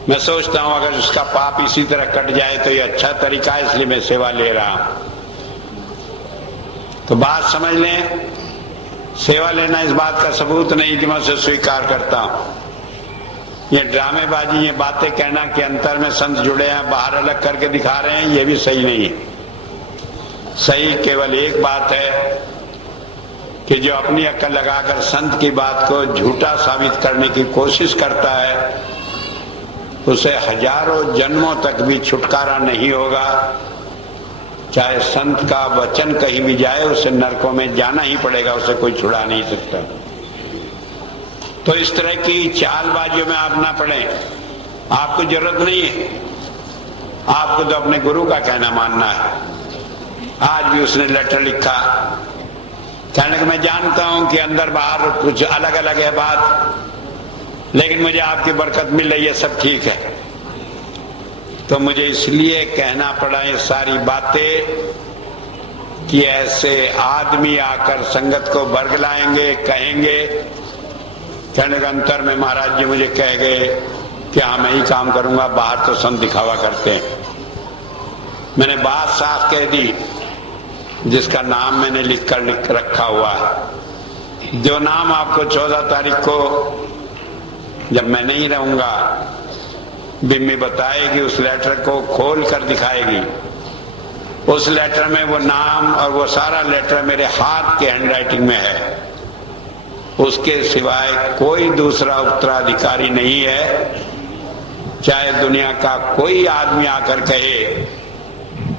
मैं सोचता हूं अगर उसका पाप इसी तरह कट जाए तो ये अच्छा तरीका है, इसलिए मैं सेवा ले रहा हूं। तो बात समझ लें, सेवा लेना इस बात का सबूत नहीं कि मैं उसे स्वीकार करता हूं। ये ड्रामेबाजी, ये बातें कहना कि अंतर में संत जुड़े हैं, बाहर अलग करके दिखा रहे हैं, ये भी सही नहीं है। सही केवल एक बात है कि जो अपनी अक्ल लगाकर संत की बात को झूठा साबित करने की कोशिश करता है, उसे हजारों जन्मों तक भी छुटकारा नहीं होगा। चाहे संत का वचन कहीं भी जाए, उसे नरकों में जाना ही पड़ेगा, उसे कोई छुड़ा नहीं सकता। तो इस तरह की चालबाजियों में आप ना पड़े, आपको जरूरत नहीं है। आपको तो अपने गुरु का कहना मानना है। आज भी उसने लेटर लिखा, कहने कि मैं जानता हूं कि अंदर बाहर कुछ अलग अलग है बात, लेकिन मुझे आपकी बरकत मिल रही है, सब ठीक है। तो मुझे इसलिए कहना पड़ा ये सारी बातें कि ऐसे आदमी आकर संगत को बरगलाएंगे, कहेंगे। कहने के अंतर में महाराज जी मुझे कह गए कि हाँ मैं ही काम करूंगा, बाहर तो संत दिखावा करते हैं। मैंने बात साफ कह दी, जिसका नाम मैंने लिख रखा हुआ है। जो नाम आपको 14 तारीख को जब मैं नहीं रहूंगा बिम्मी बताएगी, उस लेटर को खोल कर दिखाएगी। उस लेटर में वो नाम और वो सारा लेटर मेरे हाथ के हैंडराइटिंग में है। उसके सिवाय कोई दूसरा उत्तराधिकारी नहीं है। चाहे दुनिया का कोई आदमी आकर कहे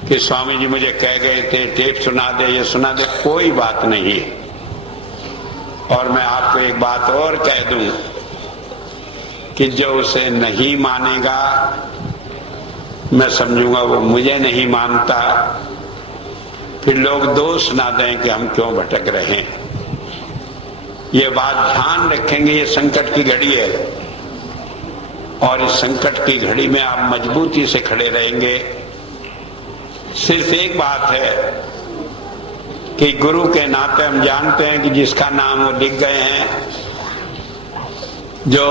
कि स्वामी जी मुझे कह गए थे, टेप सुना दे, ये सुना दे, कोई बात नहीं है। और मैं आपको एक बात और कह दूं कि जो उसे नहीं मानेगा, मैं समझूंगा वो मुझे नहीं मानता। फिर लोग दोष ना दें कि हम क्यों भटक रहे हैं। ये बात ध्यान रखेंगे, ये संकट की घड़ी है और इस संकट की घड़ी में आप मजबूती से खड़े रहेंगे सिर्फ एक बात है कि गुरु के नाते हम जानते हैं कि जिसका नाम वो लिख गए हैं, जो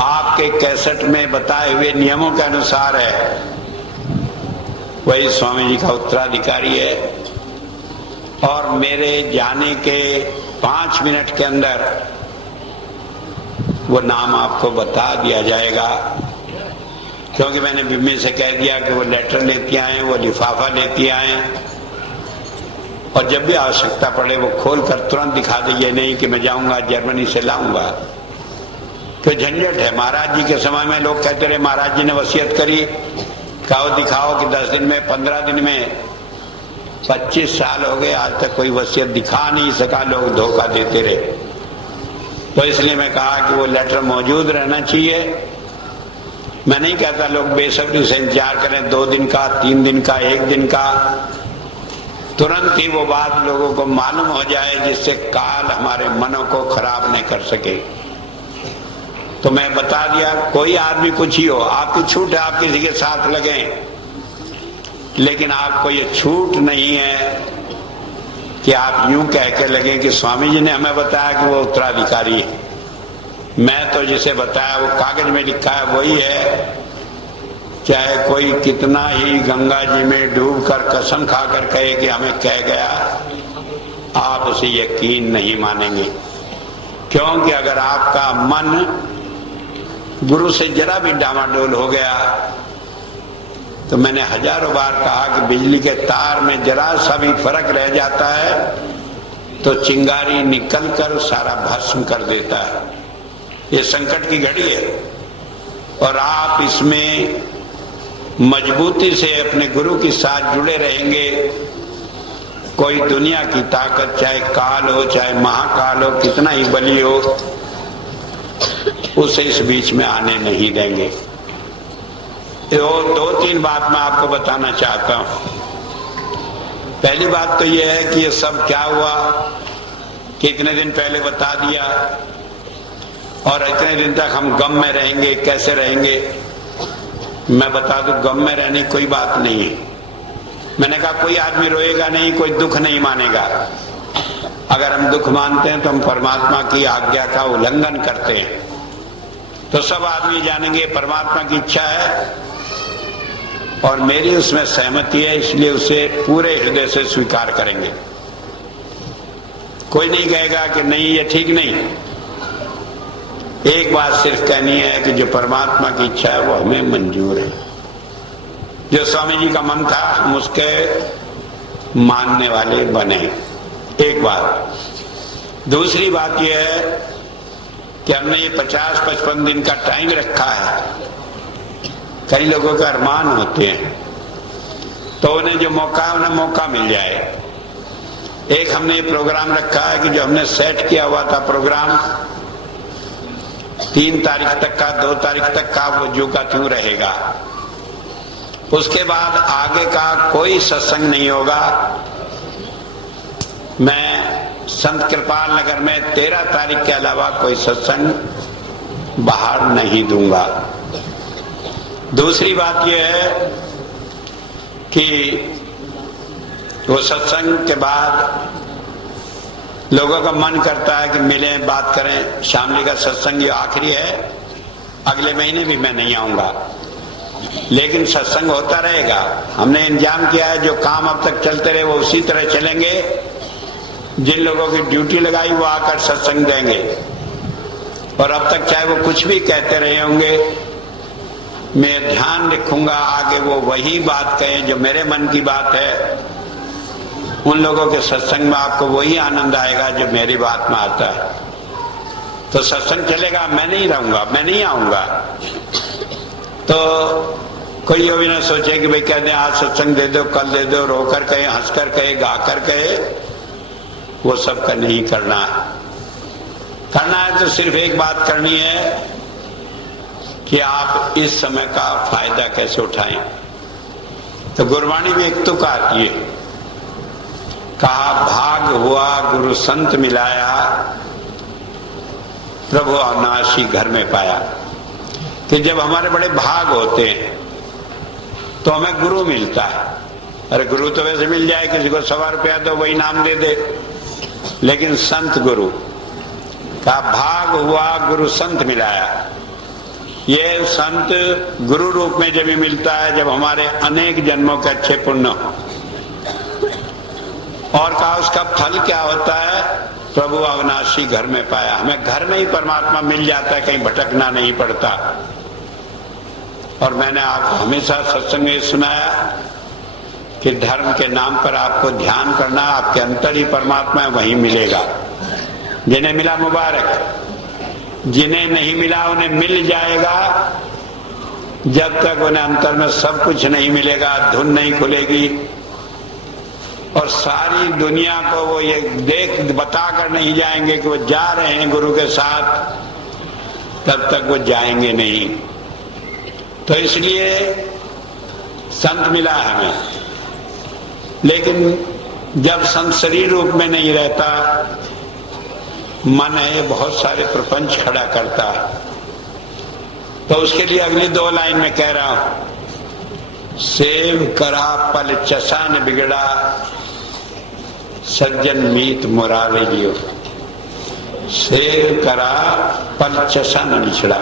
आपके कैसेट में बताए हुए नियमों के अनुसार है, वही स्वामी जी का उत्तराधिकारी है। और मेरे जाने के 5 मिनट के अंदर वो नाम आपको बता दिया जाएगा, क्योंकि मैंने बिम्मी से कह दिया कि वो लेटर लेती आए, वो लिफाफा लेती आए, और जब भी आवश्यकता पड़े वो खोल कर तुरंत दिखा दे। ये नहीं कि मैं जाऊंगा जर्मनी से लाऊंगा, तो झंझट है। महाराज जी के समय में लोग कहते रहे महाराज जी ने वसीयत करी, कहो दिखाओ कि 10 दिन में, 15 दिन में। 25 साल हो गए, आज तक कोई वसीयत दिखा नहीं सका, लोग धोखा देते रहे। तो इसलिए मैं कहा कि वो लेटर मौजूद रहना चाहिए। मैं नहीं कहता लोग बेसब्री से इंतजार करें 2 दिन का, 3 दिन का, 1 दिन का, तुरंत ही वो बात लोगों को मालूम हो जाए, जिससे काल हमारे मनों को खराब नहीं कर सके। तो मैं बता दिया, कोई आदमी कुछ ही हो, आपकी छूट है, आप किसी के साथ लगे, लेकिन आपको ये छूट नहीं है कि आप यूं कह के लगे कि स्वामी जी ने हमें बताया कि वो उत्तराधिकारी है। मैं तो जिसे बताया वो कागज में लिखा है वही है, चाहे कोई कितना ही गंगा जी में डूब कर कसम खाकर कहे कि हमें कह गया, आप उसे यकीन नहीं मानेंगे। क्योंकि अगर आपका मन गुरु से जरा भी डामाडोल हो गया, तो मैंने हजारों बार कहा कि बिजली के तार में जरा सा भी फर्क रह जाता है तो चिंगारी निकलकर सारा भस्म कर देता है। ये संकट की घड़ी है, और आप इसमें मजबूती से अपने गुरु के साथ जुड़े रहेंगे। कोई दुनिया की ताकत, चाहे काल हो, चाहे महाकाल हो, कितना ही बली हो, उसे इस बीच में आने नहीं देंगे। तो 2-3 बात मैं आपको बताना चाहता हूं। पहली बात तो यह है कि ये सब क्या हुआ कि इतने दिन पहले बता दिया, और इतने दिन तक हम गम में रहेंगे। कैसे रहेंगे? मैं बता दूं, गम में रहने की कोई बात नहीं है। मैंने कहा कोई आदमी रोएगा नहीं, कोई दुख नहीं मानेगा। अगर हम दुख मानते हैं तो हम परमात्मा की आज्ञा का उल्लंघन करते हैं। तो सब आदमी जानेंगे परमात्मा की इच्छा है और मेरी उसमें सहमति है, इसलिए उसे पूरे हृदय से स्वीकार करेंगे। कोई नहीं कहेगा कि नहीं ये ठीक नहीं। एक बात सिर्फ कहनी है कि जो परमात्मा की इच्छा है वो हमें मंजूर है। जो स्वामी जी का मन था हम उसके मानने वाले बने। एक बात। दूसरी बात यह है कि हमने ये 50-55 दिन का टाइम रखा है। कई लोगों के अरमान होते हैं, तो उन्हें जो मौका है उन्हें मौका मिल जाए। एक हमने ये प्रोग्राम रखा है कि जो हमने सेट किया हुआ था प्रोग्राम 3 तारीख तक का, 2 तारीख तक का, वो जो का त्यों रहेगा। उसके बाद आगे का कोई सत्संग नहीं होगा। मैं संत कृपाल नगर में 13 तारीख के अलावा कोई सत्संग बाहर नहीं दूंगा। दूसरी बात यह है कि वो सत्संग के बाद लोगों का मन करता है कि मिलें, बात करें। शामली का सत्संग ये आखिरी है, अगले महीने भी मैं नहीं आऊंगा, लेकिन सत्संग होता रहेगा। हमने इंतजाम किया है, जो काम अब तक चलते रहे वो उसी तरह चलेंगे। जिन लोगों की ड्यूटी लगाई वो आकर सत्संग देंगे, और अब तक चाहे वो कुछ भी कहते रहे होंगे, मैं ध्यान रखूंगा आगे वो वही बात कहें जो मेरे मन की बात है। उन लोगों के सत्संग में आपको वही आनंद आएगा जो मेरी बात में आता है। तो सत्संग चलेगा, मैं नहीं रहूंगा, मैं नहीं आऊंगा। तो कोई ये भी ना सोचे कि भाई कहते हैं आज सत्संग दे दो, कल दे दो, रोकर कहे, हंसकर कहे, गाकर कहे। वो सब का नहीं करना है। करना है तो सिर्फ एक बात करनी है कि आप इस समय का फायदा कैसे उठाएं। तो गुरबाणी में एक तुक आती है, कहा भाग हुआ गुरु संत मिलाया, प्रभु अविनाशी घर में पाया। कि जब हमारे बड़े भाग होते हैं तो हमें गुरु मिलता है। अरे गुरु तो वैसे मिल जाए, किसी को 100 रुपया दो वही नाम दे दे, लेकिन संत गुरु का भाग हुआ, गुरु संत मिलाया। ये संत गुरु रूप में जब भी मिलता है जब हमारे अनेक जन्मों के अच्छे पुण्य हो। और कहा उसका फल क्या होता है? प्रभु अविनाशी घर में पाया। हमें घर में ही परमात्मा मिल जाता है, कहीं भटकना नहीं पड़ता। और मैंने आपको हमेशा सत्संग में सुनाया कि धर्म के नाम पर आपको ध्यान करना, आपके अंतर ही परमात्मा है, वहीं मिलेगा। जिन्हें मिला मुबारक, जिन्हें नहीं मिला उन्हें मिल जाएगा। जब तक उन्हें अंतर में सब कुछ नहीं मिलेगा, धुन नहीं खुलेगी, और सारी दुनिया को वो ये देख बता कर नहीं जाएंगे कि वो जा रहे हैं गुरु के साथ, तब तक वो जाएंगे नहीं। तो इसलिए संत मिला हमें, लेकिन जब संत शरीर रूप में नहीं रहता, मन है बहुत सारे प्रपंच खड़ा करता है। तो उसके लिए अगली 2 लाइन में कह रहा हूं, सेव करा पल चसा न बिगड़ा, सज्जन मीत मुरारे लियो। सेव करा पल चसा न बिछड़ा।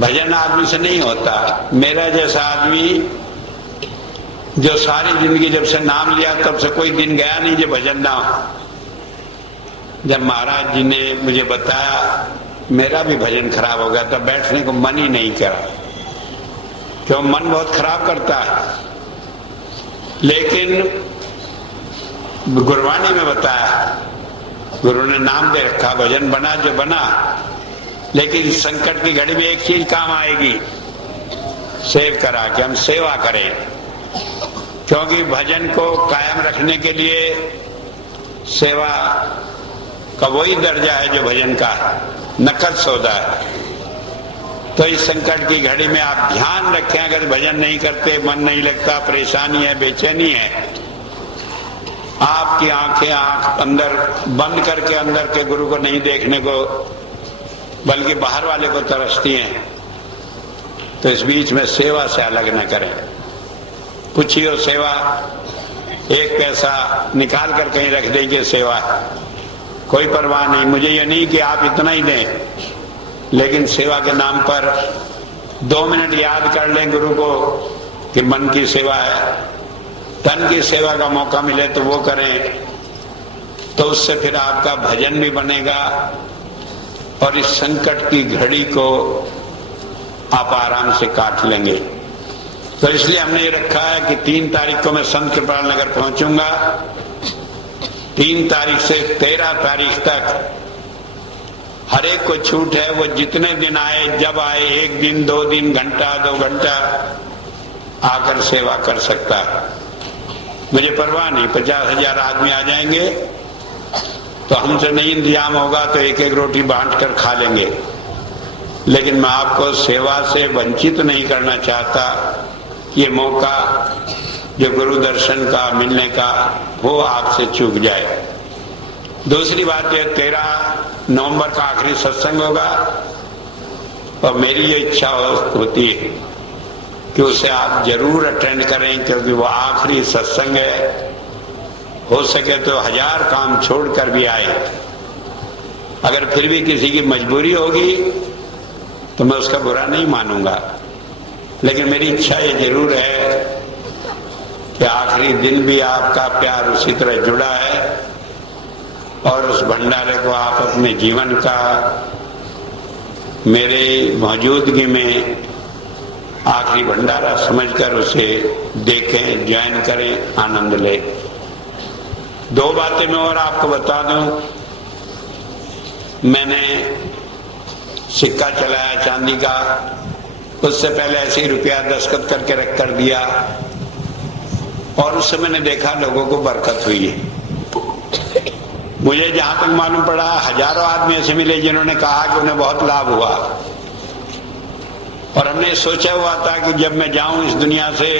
भजन आदमी से नहीं होता। मेरा जैसा आदमी जो सारी जिंदगी जब से नाम लिया तब से कोई दिन गया नहीं जो भजन ना हो। जब महाराज जी ने मुझे बताया, मेरा भी भजन खराब हो गया, तब बैठने को मन ही नहीं करा, क्यों मन बहुत खराब करता है। लेकिन गुरबाणी में बताया, गुरु ने नाम दे रखा, भजन बना जो बना, लेकिन संकट की घड़ी में एक चीज काम आएगी, सेव करा कि हम सेवा करें। क्योंकि भजन को कायम रखने के लिए सेवा का वही दर्जा है जो भजन का नकद सौदा है। तो इस संकट की घड़ी में आप ध्यान रखें, अगर भजन नहीं करते, मन नहीं लगता, परेशानी है, बेचैनी है, आपकी आंखें अंदर बंद करके अंदर के गुरु को नहीं देखने को, बल्कि बाहर वाले को तरसती हैं, तो इस बीच में सेवा से अलग न करें। पूछिए सेवा, 1 पैसा निकाल कर कहीं रख देंगे, सेवा कोई परवाह नहीं। मुझे ये नहीं कि आप इतना ही दें, लेकिन सेवा के नाम पर 2 मिनट याद कर लें गुरु को कि मन की सेवा है, तन की सेवा का मौका मिले तो वो करें, तो उससे फिर आपका भजन भी बनेगा और इस संकट की घड़ी को आप आराम से काट लेंगे। तो इसलिए हमने ये रखा है कि 3 तारीख को मैं संत कृपाल नगर पहुंचूंगा। 3 तारीख से 13 तारीख तक हर एक को छूट है, वो जितने दिन आए, जब आए, 1 दिन, 2 दिन, घंटा, 2 घंटा आकर सेवा कर सकता है। मुझे परवाह नहीं, 50,000 आदमी आ जाएंगे तो हमसे नहीं इंतजाम होगा तो 1-1 रोटी बांट कर खा लेंगे, लेकिन मैं आपको सेवा से वंचित नहीं करना चाहता। ये मौका जो गुरु दर्शन का मिलने का, वो आपसे चूक जाए। दूसरी बात है, 13 नवंबर का आखिरी सत्संग होगा और मेरी ये इच्छा होती है कि उसे आप जरूर अटेंड करें, क्योंकि वो आखिरी सत्संग है। हो सके तो 1000 काम छोड़कर भी आए। अगर फिर भी किसी की मजबूरी होगी तो मैं उसका बुरा नहीं मानूंगा, लेकिन मेरी इच्छा ये जरूर है कि आखिरी दिन भी आपका प्यार उसी तरह जुड़ा है और उस भंडारे को आप अपने जीवन का मेरे मौजूदगी में आखिरी भंडारा समझकर उसे देखें, ज्वाइन करें, आनंद लें। 2 बातें मैं और आपको बता दूं। मैंने सिक्का चलाया चांदी का, उससे पहले ऐसे ही रुपया दस्तखत करके रख कर दिया और उससे मैंने देखा लोगों को बरकत हुई है। मुझे जहां तक मालूम पड़ा, हजारों आदमी ऐसे मिले जिन्होंने कहा कि उन्हें बहुत लाभ हुआ। और हमने सोचा हुआ था कि जब मैं जाऊं इस दुनिया से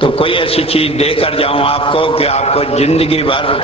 तो कोई ऐसी चीज देकर जाऊं आपको कि आपको जिंदगी भर